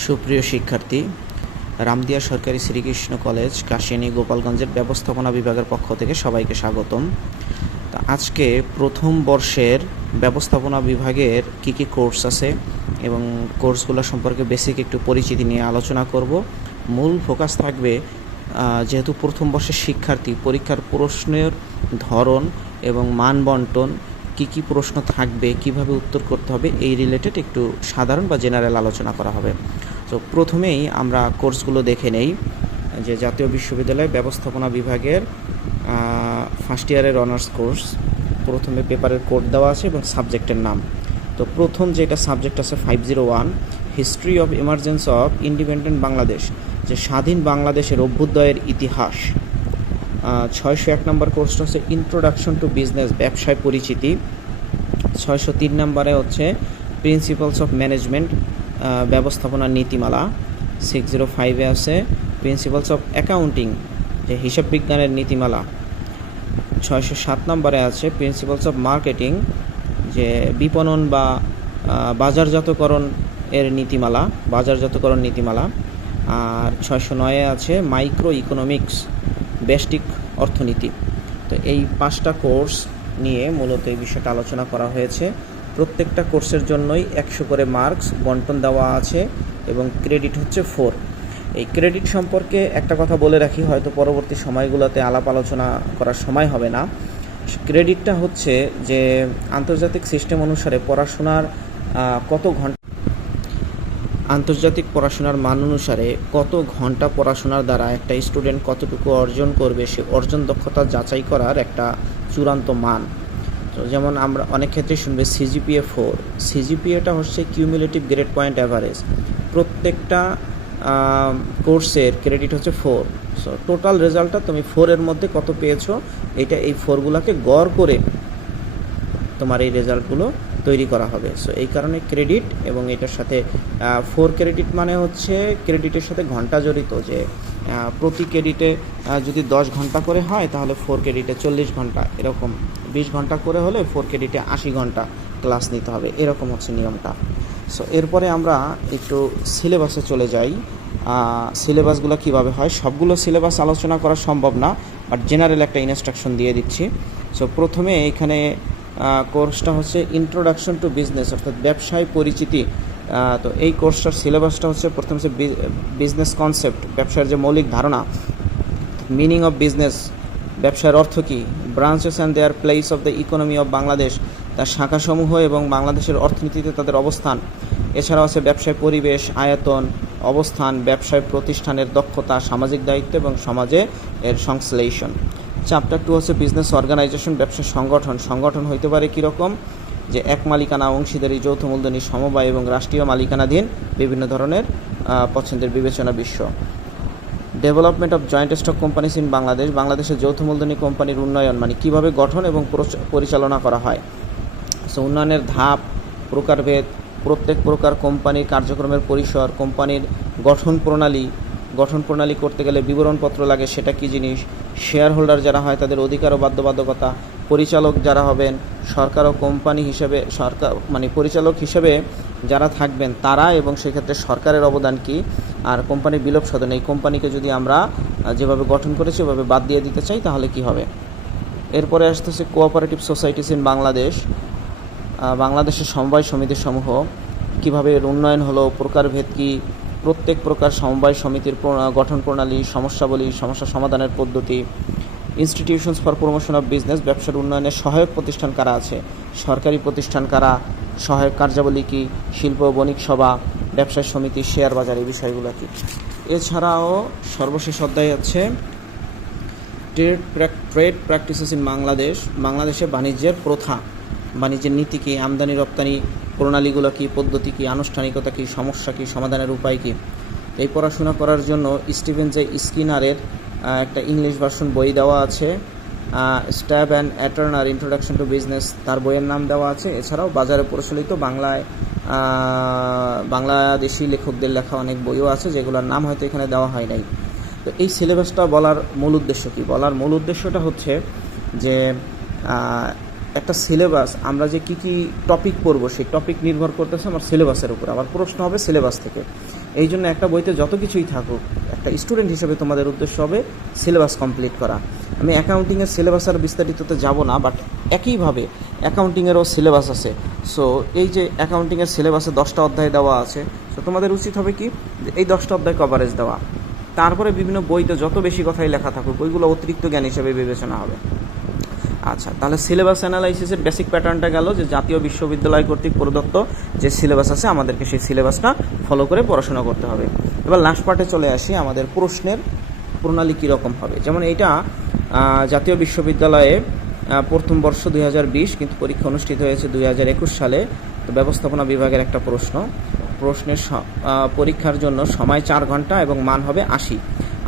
সুপ্রিয় শিক্ষার্থী, রামদিয়া সরকারি শ্রীকৃষ্ণ কলেজ কাশিয়ানী গোপালগঞ্জের ব্যবস্থাপনা বিভাগের পক্ষ থেকে সবাইকে স্বাগতম। তা আজকে প্রথম বর্ষের ব্যবস্থাপনা বিভাগের কী কোর্স আছে এবং কোর্সগুলো সম্পর্কে বেসিক একটু পরিচিতি নিয়ে আলোচনা করব। মূল ফোকাস থাকবে যেহেতু প্রথম বর্ষের শিক্ষার্থী, পরীক্ষার প্রশ্নের ধরন এবং মান বন্টন, কী প্রশ্ন থাকবে, কিভাবে উত্তর করতে হবে, এই রিলেটেড একটু সাধারণ বা জেনারেল আলোচনা করা হবে। তো প্রথমেই আমরা কোর্সগুলো দেখে নেই। যে জাতীয় বিশ্ববিদ্যালয় ব্যবস্থাপনা বিভাগের ফার্স্ট ইয়ারের অনার্স কোর্স, প্রথমে পেপারের কোড দেওয়া আছে এবং সাবজেক্টের নাম। তো প্রথম যেটা সাবজেক্ট আছে 501, history of emergence of independent Bangladesh, যে স্বাধীন বাংলাদেশের অভ্যুদয়ের ইতিহাস। 601 নম্বর কোর্সটা হচ্ছে ইন্ট্রোডাকশন টু বিজনেস, ব্যবসায় পরিচিতি। 603 নম্বরে হচ্ছে প্রিন্সিপালস অফ ম্যানেজমেন্ট, ব্যবস্থাপনা নীতিমালা। 605-এ আছে প্রিন্সিপালস অফ অ্যাকাউন্টিং, যে হিসাব বিজ্ঞানের নীতিমালা। 607 নম্বরে আছে প্রিন্সিপালস অফ মার্কেটিং, যে বিপণন বা বাজারজাতকরণ এর নীতিমালা, বাজারজাতকরণ নীতিমালা। আর 609-এ আছে মাইক্রো ইকোনমিক্স, ব্যষ্টিক অর্থনীতি। তো এই 5টা কোর্স নিয়ে মূলত এই বিষয়টা আলোচনা করা হয়েছে। প্রত্যেকটা কোর্সের জন্যই 100 করে মার্কস বন্টন দেওয়া আছে এবং ক্রেডিট হচ্ছে 4। এই ক্রেডিট সম্পর্কে একটা কথা বলে রাখি, হয়তো পরবর্তী সময়গুলোতে আলাপ আলোচনা করার সময় হবে না। ক্রেডিটটা হচ্ছে যে আন্তর্জাতিক সিস্টেম অনুসারে পড়াশোনার আন্তর্জাতিক পড়াশোনার মান অনুসারে কত ঘন্টা পড়াশোনার দ্বারা একটা স্টুডেন্ট কতটুকু অর্জন করবে, সে অর্জন দক্ষতা যাচাই করার একটা চূড়ান্ত মান। তো যেমন আমরা অনেক ক্ষেত্রে শুনবে সিজিপিএ 4, সিজিপিএটা হচ্ছে কিউমুলেটিভ গ্রেড পয়েন্ট অ্যাভারেজ। প্রত্যেকটা কোর্সের ক্রেডিট হচ্ছে 4। সো টোটাল রেজাল্টটা তুমি 4-এর মধ্যে কত পেয়েছো, এটা এই 4গুলোকে গড় করে তোমার এই রেজাল্টগুলো তৈরি করা হবে। সো এই কারণে ক্রেডিট, এবং এটার সাথে 4 ক্রেডিট মানে হচ্ছে ক্রেডিটের সাথে ঘন্টা জড়িত, যে প্রতি ক্রেডিটে যদি 10 ঘন্টা করে হয় তাহলে 4 ক্রেডিটে 40 ঘন্টা, এরকম 20 ঘন্টা করে হলে 4 ক্রেডিটে 80 ঘন্টা ক্লাস নিতে হবে, এরকম হচ্ছে নিয়মটা। সো এরপরে আমরা একটু সিলেবাসে চলে যাই। সিলেবাসগুলো কিভাবে হয়, সবগুলো সিলেবাস আলোচনা করা সম্ভব না, বাট জেনারেল একটা ইনস্ট্রাকশন দিয়ে দিচ্ছি। সো প্রথমে এখানে কোর্সটা হচ্ছে ইন্ট্রোডাকশন টু বিজনেস, অর্থাৎ ব্যবসায় পরিচিতি। তো এই কোর্সটার সিলেবাসটা হচ্ছে প্রথম হচ্ছে বিজনেস কনসেপ্ট, ব্যবসার যে মৌলিক ধারণা। মিনিং অফ বিজনেস, ব্যবসার অর্থ কী। Branches and their place of the economy of Bangladesh, তার শাখাসমূহ এবং বাংলাদেশের অর্থনীতিতে তাদের অবস্থান। এছাড়াও আছে ব্যবসায় পরিবেশ, আয়তন, অবস্থান, ব্যবসায় প্রতিষ্ঠানের দক্ষতা, সামাজিক দায়িত্ব এবং সমাজে এর সংশ্লেষণ। চ্যাপ্টার 2 হচ্ছে বিজনেস অর্গানাইজেশন, ব্যবসা সংগঠন। সংগঠন হইতে পারে কীরকম, যে এক মালিকানা, অংশীদারি, যৌথ মূলধনী, সমবায় এবং রাষ্ট্রীয় মালিকানাধীন বিভিন্ন ধরনের পছন্দের বিবেচনা বিশ্ব। Development of joint stock companies in Bangladesh, বাংলাদেশের যৌথ মূলধনী কোম্পানির উন্নয়ন, মানে কীভাবে গঠন এবং পরিচালনা করা হয়। সো উন্নয়নের ধাপ, প্রকারভেদ, প্রত্যেক প্রকার কোম্পানির কার্যক্রমের পরিসর, কোম্পানির গঠন প্রণালী করতে গেলে বিবরণপত্র লাগে, সেটা কী জিনিস। শেয়ার হোল্ডার যারা হয় তাদের অধিকার ও বাধ্যবাধকতা। পরিচালক যারা হবেন, সরকার ও কোম্পানি হিসেবে পরিচালক হিসেবে যারা থাকবেন তারা, এবং সেক্ষেত্রে সরকারের অবদান কী। আর কোম্পানির বিলোপ সাধন, এই কোম্পানিকে যদি আমরা যেভাবে গঠন করেছি ওভাবে বাদ দিয়ে দিতে চাই তাহলে কি হবে। এরপরে আসতেছে কোঅপারেটিভ সোসাইটিস ইন বাংলাদেশ, বাংলাদেশের সমবায় সমিতিসমূহ কীভাবে এর উন্নয়ন হলো, প্রকারভেদ কী, প্রত্যেক প্রকার সমবায় সমিতির গঠন প্রণালী, সমস্যাবলী, সমস্যা সমাধানের পদ্ধতি। Institutions for promotion of business, ব্যবসার উন্নয়নে সহায়ক প্রতিষ্ঠান কারা আছে, সরকারি প্রতিষ্ঠান কারা, সহায়ক কার্যাবলী কী, শিল্প ও বণিক সভা, ব্যবসায় সমিতি, শেয়ার বাজার, এই বিষয়গুলো কী। এছাড়াও সর্বশেষ অধ্যায় আছে ট্রেড প্র্যাকটিসেস ইন বাংলাদেশ, বাংলাদেশে বাণিজ্যের প্রথা, বাণিজ্যের নীতি কী, আমদানি রপ্তানি প্রণালীগুলো কী, পদ্ধতি কী, আনুষ্ঠানিকতা কী, সমস্যা কী, সমাধানের উপায় কী। এই পড়াশোনা করার জন্য স্টিভেন জে স্কিনারের একটা ইংলিশ ভার্সন বই দেওয়া আছে, Straub and Attner introduction to business, তার বইয়ের নাম দেওয়া আছে। এছাড়াও বাজারে প্রচলিত বাংলাদেশি লেখকদের লেখা অনেক বইও আছে, যেগুলোর নাম হয়তো এখানে দেওয়া হয় নাই। তো এই সিলেবাসটা বলার মূল উদ্দেশ্য কী, বলার মূল উদ্দেশ্যটা হচ্ছে যে একটা সিলেবাস, আমরা যে কি কি টপিক পড়বো সেই টপিক নির্ভর করতেছে আমার সিলেবাসের উপর, আবার প্রশ্ন হবে সিলেবাস থেকে। এই জন্য একটা বইতে যত কিছুই থাকুক, একটা স্টুডেন্ট হিসেবে তোমাদের উদ্দেশ্য হবে সিলেবাস কমপ্লিট করা। আমি অ্যাকাউন্টিংয়ের সিলেবাস আর বিস্তারিততে যাব না, বাট একইভাবে অ্যাকাউন্টিংয়েরও সিলেবাস আছে। সো এই যে অ্যাকাউন্টিংয়ের সিলেবাসে 10টা অধ্যায় দেওয়া আছে, তো তোমাদের উচিত হবে কি এই 10টা অধ্যায় কভারেজ দেওয়া। তারপরে বিভিন্ন বইতে যত বেশি কথাই লেখা থাকুক ওইগুলো অতিরিক্ত জ্ঞান হিসেবে বিবেচনা হবে। আচ্ছা, তাহলে সিলেবাস অ্যানালাইসিসের বেসিক প্যাটার্নটা গেল, যে জাতীয় বিশ্ববিদ্যালয় কর্তৃক প্রদত্ত যে সিলেবাস আছে আমাদেরকে সেই সিলেবাসটা ফলো করে পড়াশোনা করতে হবে। এবার লাস্ট পার্টে চলে আসি, আমাদের প্রশ্নের প্রণালী কীরকম হবে। যেমন এইটা জাতীয় বিশ্ববিদ্যালয়ে প্রথম বর্ষ 2020, কিন্তু পরীক্ষা অনুষ্ঠিত হয়েছে 2021 সালে। তো ব্যবস্থাপনা বিভাগের একটা প্রশ্নের পরীক্ষার জন্য সময় 4 ঘন্টা এবং মান হবে 80,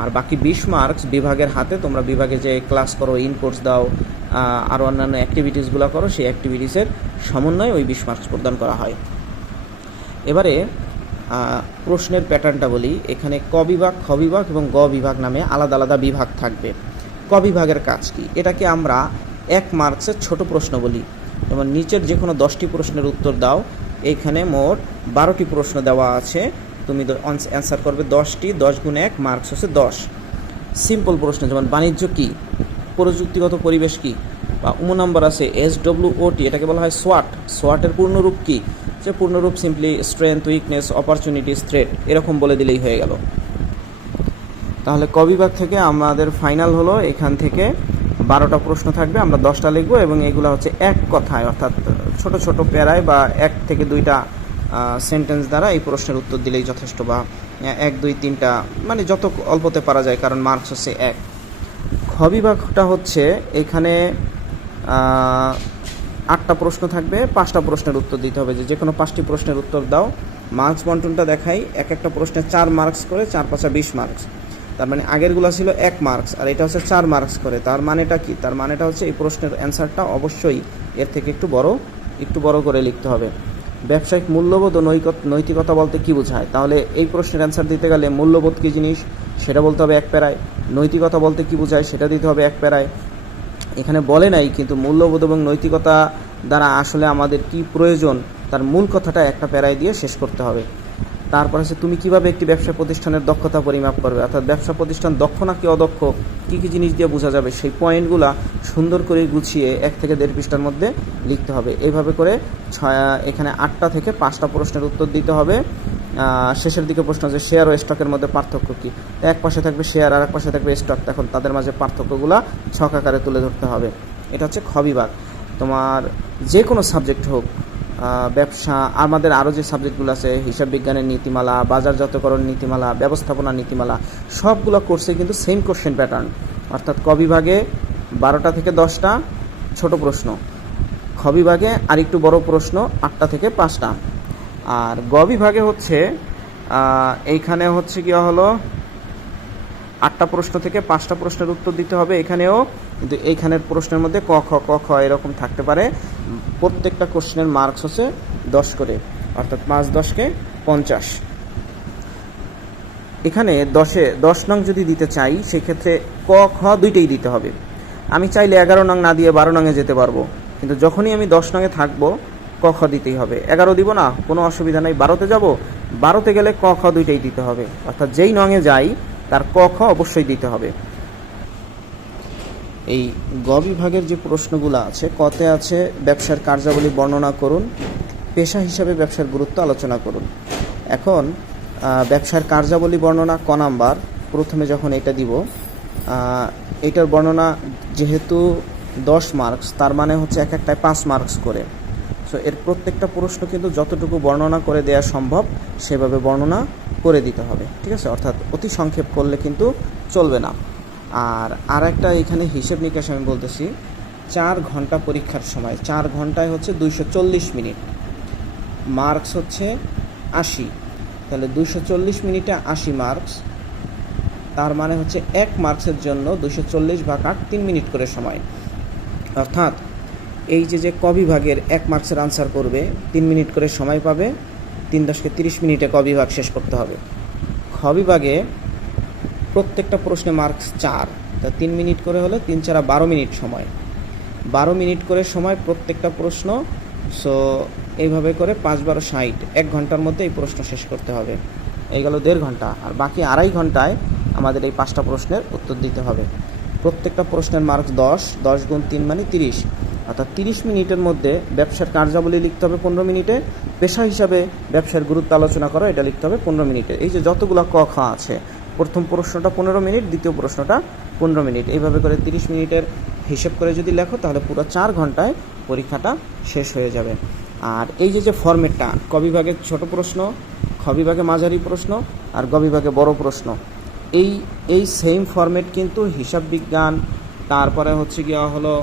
আর বাকি 20 মার্কস বিভাগের হাতে। তোমরা বিভাগে যে ক্লাস করো, ইনকোর্স দাও, আর অন্যান্য অ্যাক্টিভিটিসগুলো করো, সেই অ্যাক্টিভিটিসের সমন্বয়ে ওই 20 মার্কস প্রদান করা হয়। এবারে প্রশ্নের প্যাটার্নটা বলি। এখানে ক বিভাগ, খ বিভাগ এবং গ বিভাগ নামে আলাদা আলাদা বিভাগ থাকবে। ক বিভাগের কাজ কি? এটাকে আমরা 1 মার্কসের ছোট প্রশ্ন বলি। যেমন নিচের যে কোনো 10টি প্রশ্নের উত্তর দাও, এইখানে মোট 12টি প্রশ্ন দেওয়া আছে, তুমি অ্যান্সার করবে 10টি, 10 গুণ 1 মার্কস হচ্ছে 10। সিম্পল প্রশ্ন, যেমন বাণিজ্য কি, প্রযুক্তিগত পরিবেশ কি, বা নম্বর আছে SWOT, এটাকে বলা হয় সোয়াট। সোয়াটের পূর্ণরূপ কি? যে পূর্ণরূপ simply strength, weakness, opportunities, threat, এরকম বলে দিলেই হয়ে গেল। তাহলে ক বিভাগ থেকে আমাদের ফাইনাল হলো, এখান থেকে 12টা প্রশ্ন থাকবে, আমরা 10টা লিখবো, এবং এগুলো হচ্ছে এক কথায়, অর্থাৎ ছোট ছোট প্যারায় বা 1 থেকে 2টা সেন্টেন্স দ্বারা এই প্রশ্নের উত্তর দিলেই যথেষ্ট, বা 1, 2, 3টা, মানে যত অল্পতে পারা যায়, কারণ মার্কস হচ্ছে 1। খ বিভাগটা হচ্ছে এখানে 8টা প্রশ্ন থাকবে, 5টা প্রশ্নের উত্তর দিতে হবে। যে কোনো 5টি প্রশ্নের উত্তর দাও। মার্কস বন্টনটা দেখাই, একটা প্রশ্নে 4 মার্কস করে, 4 5 20 মার্কস। তার মানে আগেরগুলো ছিল 1 মার্কস, আর এটা হচ্ছে 4 মার্কস করে। তার মানেটা কি? তার মানেটা হচ্ছে এই প্রশ্নের অ্যান্সারটা অবশ্যই এর থেকে একটু বড় করে লিখতে হবে। ব্যবসায়িক মূল্যবোধ ও নৈতিকতা বলতে কি বোঝায়? তাহলে এই প্রশ্নের অ্যান্সার দিতে গেলে মূল্যবোধ কী জিনিস সেটা বলতে হবে 1 প্যারায়, নৈতিকতা বলতে কি বোঝায় সেটা দিতে হবে 1 প্যারায়। এখানে বলে নাই, কিন্তু মূল্যবোধ এবং নৈতিকতা দ্বারা আসলে আমাদের কি প্রয়োজন তার মূল কথাটা 1টা প্যারায় দিয়ে শেষ করতে হবে। তারপর হচ্ছে তুমি কিভাবে একটি ব্যবসা প্রতিষ্ঠানের দক্ষতা পরিমাপ করবে, অর্থাৎ ব্যবসা প্রতিষ্ঠান দক্ষ নাকি অদক্ষ, কী কী জিনিস দিয়ে বোঝা যাবে, সেই পয়েন্টগুলো সুন্দর করে গুছিয়ে 1 থেকে 1.5 পৃষ্ঠার মধ্যে লিখতে হবে। এইভাবে করে এখানে 8টা থেকে 5টা প্রশ্নের উত্তর দিতে হবে। শেষের দিকে প্রশ্ন যে শেয়ার ও স্টকের মধ্যে পার্থক্য কী, এক পাশে থাকবে শেয়ার আর এক পাশে থাকবে স্টক, তখন তাদের মাঝে পার্থক্যগুলো ছক আকারে তুলে ধরতে হবে। এটা হচ্ছে খ বিভাগ। তোমার যে কোনো সাবজেক্ট হোক, ব্যবসা, আমাদের আরও যে সাবজেক্টগুলো আছে, হিসাব বিজ্ঞানের নীতিমালা, বাজারজাতকরণ নীতিমালা, ব্যবস্থাপনা নীতিমালা, সবগুলো কোর্সে কিন্তু সেম কোশ্চেন প্যাটার্ন। অর্থাৎ ক বিভাগে 12টা থেকে 10টা ছোট প্রশ্ন, খ বিভাগে আরেকটু বড় প্রশ্ন 8টা থেকে 5টা, আর গ বিভাগে হচ্ছে এইখানে হচ্ছে কি হলো 8টা প্রশ্ন থেকে 5টা প্রশ্নের উত্তর দিতে হবে এখানেও, কিন্তু এইখানের প্রশ্নের মধ্যে ক খ এরকম থাকতে পারে। প্রত্যেকটা কোশ্চেনের মার্কস হচ্ছে 10 করে, অর্থাৎ 5 10 50। এখানে 10 নং যদি দিতে চাই সেক্ষেত্রে ক খ দুইটাই দিতে হবে। আমি চাইলে 11 নং না দিয়ে 12 নংয়ে যেতে পারবো, কিন্তু যখনই আমি 10 নংয়ে থাকবো ক খ দিতেই হবে। 11 দিব না, কোনো অসুবিধা নেই, 12তে যাব, 12তে গেলে ক খ দুইটাই দিতে হবে, অর্থাৎ যেই নংয়ে যাই তার ক খ অবশ্যই দিতে হবে। এই গ বিভাগের যে প্রশ্নগুলো আছে, কতে আছে ব্যবসার কার্যাবলী বর্ণনা করুন, পেশা হিসাবে ব্যবসার গুরুত্ব আলোচনা করুন। এখন ব্যবসার কার্যাবলী বর্ণনা ক নাম্বার, প্রথমে যখন এটা দিব, এটার বর্ণনা যেহেতু 10 মার্কস, তার মানে হচ্ছে একটায় 5 মার্কস করে। সো এর প্রত্যেকটা প্রশ্ন কিন্তু যতটুকু বর্ণনা করে দেওয়া সম্ভব সেভাবে বর্ণনা করে দিতে হবে, ঠিক আছে? অর্থাৎ অতি সংক্ষেপ করলে কিন্তু চলবে না। আর একটা এখানে হিসেব নিকাশ আমি বলতেছি, 4 ঘন্টা পরীক্ষার সময়, 4 ঘন্টায় হচ্ছে 240 মিনিট, মার্কস হচ্ছে 80, তাহলে 240 মিনিটে 80 মার্কস, তার মানে হচ্ছে 1 মার্কসের জন্য 240 ভাগ 8 3 মিনিট করে সময়। অর্থাৎ এই যে ক বিভাগের 1 মার্কসের আনসার করবে 3 মিনিট করে সময় পাবে, 3 10 30 মিনিটে ক বিভাগ শেষ করতে হবে। খ বিভাগে প্রত্যেকটা প্রশ্নে মার্কস 4, তা 3 মিনিট করে হলে 3 4 12 মিনিট সময়। 12 মিনিট করে সময় প্রত্যেকটা প্রশ্ন। সো এইভাবে করে 5 12 60, 1 ঘন্টার মধ্যে এই প্রশ্ন শেষ করতে হবে। এই গেল 1.5 ঘন্টা, আর বাকি 2.5 ঘন্টায় আমাদের এই 5টা প্রশ্নের উত্তর দিতে হবে। প্রত্যেকটা প্রশ্নের মার্কস 10, 10 গুণ 3 মানে 30, অর্থাৎ 30 মিনিটের মধ্যে ব্যবসার কার্যাবলী লিখতে হবে 15 মিনিটে, পেশা হিসাবে ব্যবসার গুরুত্ব আলোচনা করো এটা লিখতে হবে 15 মিনিটে। এই যে যতগুলো ক খ আছে, প্রথম প্রশ্নটা 15 মিনিট, দ্বিতীয় প্রশ্নটা 15 মিনিট, এইভাবে করে 30 মিনিটের হিসেব করে যদি লেখো তাহলে পুরো 4 ঘন্টায় পরীক্ষাটা শেষ হয়ে যাবে। আর এই যে ফরম্যাটটা, ক বিভাগে ছোট প্রশ্ন, খ বিভাগে মাঝারি প্রশ্ন, আর গ বিভাগে বড় প্রশ্ন, এই সেম ফরম্যাট কিন্তু হিসাব বিজ্ঞান, তারপরে হচ্ছে গিয়া হলো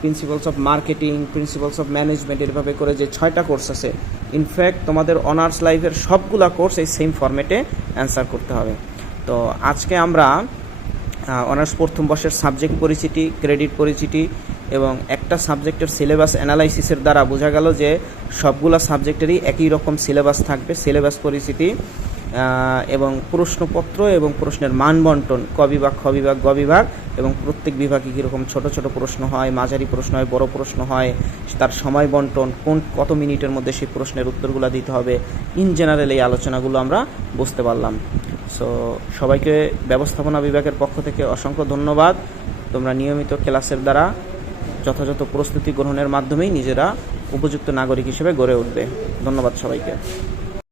principles of marketing, principles of management, এভাবে করে যে 6টা কোর্স আছে, ইনফ্যাক্ট তোমাদের অনার্স লাইফের সবগুলা কোর্স এই সেম ফরম্যাটে অ্যান্সার করতে হবে। তো আজকে আমরা অনার্স প্রথম বর্ষের সাবজেক্ট পরিচিতি, ক্রেডিট পরিচিতি এবং একটা সাবজেক্টের সিলেবাস অ্যানালাইসিসের দ্বারা বোঝা গেল যে সবগুলা সাবজেক্টেরই একই রকম সিলেবাস থাকবে। সিলেবাস পরিচিতি এবং প্রশ্নপত্র এবং প্রশ্নের মান বন্টন, ক বিভাগ, খ বিভাগ, গ বিভাগ, এবং প্রত্যেক বিভাগে কীরকম ছোট ছোট প্রশ্ন হয়, মাঝারি প্রশ্ন হয়, বড় প্রশ্ন হয়, তার সময় বন্টন, কত মিনিটের মধ্যে সেই প্রশ্নের উত্তরগুলো দিতে হবে, ইন জেনারেল এই আলোচনাগুলো আমরা বুঝতে পারলাম। সো সবাইকে ব্যবস্থাপনা বিভাগের পক্ষ থেকে অসংখ্য ধন্যবাদ। তোমরা নিয়মিত ক্লাসের দ্বারা যথাযথ প্রস্তুতি গ্রহণের মাধ্যমেই নিজেরা উপযুক্ত নাগরিক হিসেবে গড়ে উঠবে। ধন্যবাদ সবাইকে।